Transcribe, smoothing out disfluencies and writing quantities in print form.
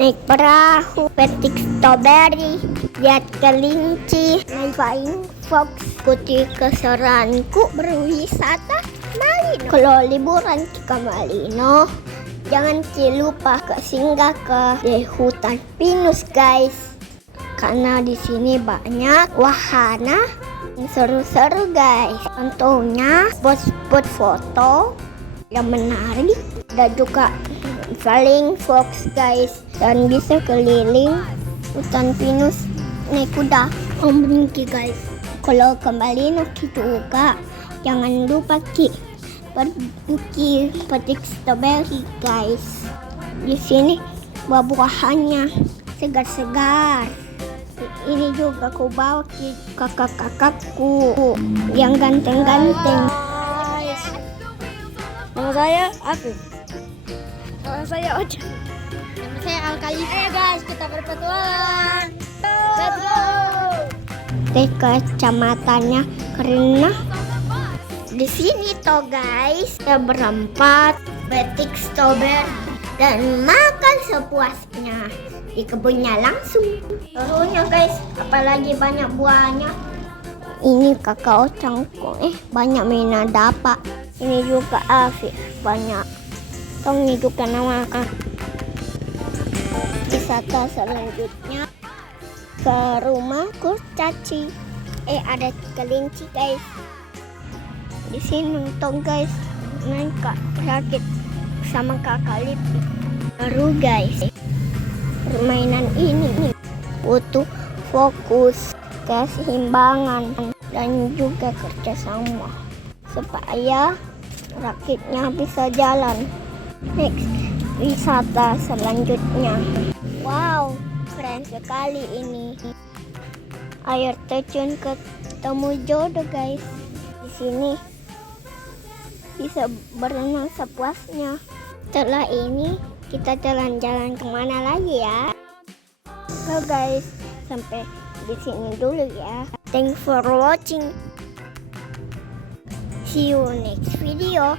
naik perahu, petik strawberry, lihat kelinci, naik flying fox, ikuti keseruanku berwisata Malino. Kalau liburan ke Malino, jangan lupa singgah ke hutan pinus guys, karena di sini banyak wahana yang seru-seru guys. Contohnya spot-spot foto yang menarik dan juga flying fox guys, dan bisa keliling hutan pinus naik kuda. Berhenti guys, kalau kembali juga jangan lupa pergi petik strawberry guys. Di sini buah-buahannya segar-segar. Ini juga aku bawa ke kakak-kakakku yang ganteng-ganteng. Nama saya Afif. Nama saya Ocha. Nama saya Alkali. Ayo guys, kita berpetualang. Let's go. Kecamatannya karena di sini toh guys, kita berempat petik strawberry dan makan sepuasnya di kebunnya langsung. Serunya guys, apalagi banyak buahnya. Ini kakak Ocangku, banyak mainan dapat. Ini juga Afif, banyak. Ini juga nama wisata selanjutnya ke rumah kurcaci. Ada kelinci guys. Di sini nonton guys, main rakit sama kakak Lipi. Baru guys, permainan ini butuh fokus, keseimbangan, dan juga kerjasama supaya rakitnya bisa jalan. Next, wisata selanjutnya. Wow, keren sekali ini. Air terjun ketemu jodoh guys. Di sini bisa berenang sepuasnya. Setelah ini kita jalan-jalan kemana lagi ya? So guys, sampai di sini dulu ya. Thanks for watching. See you next video.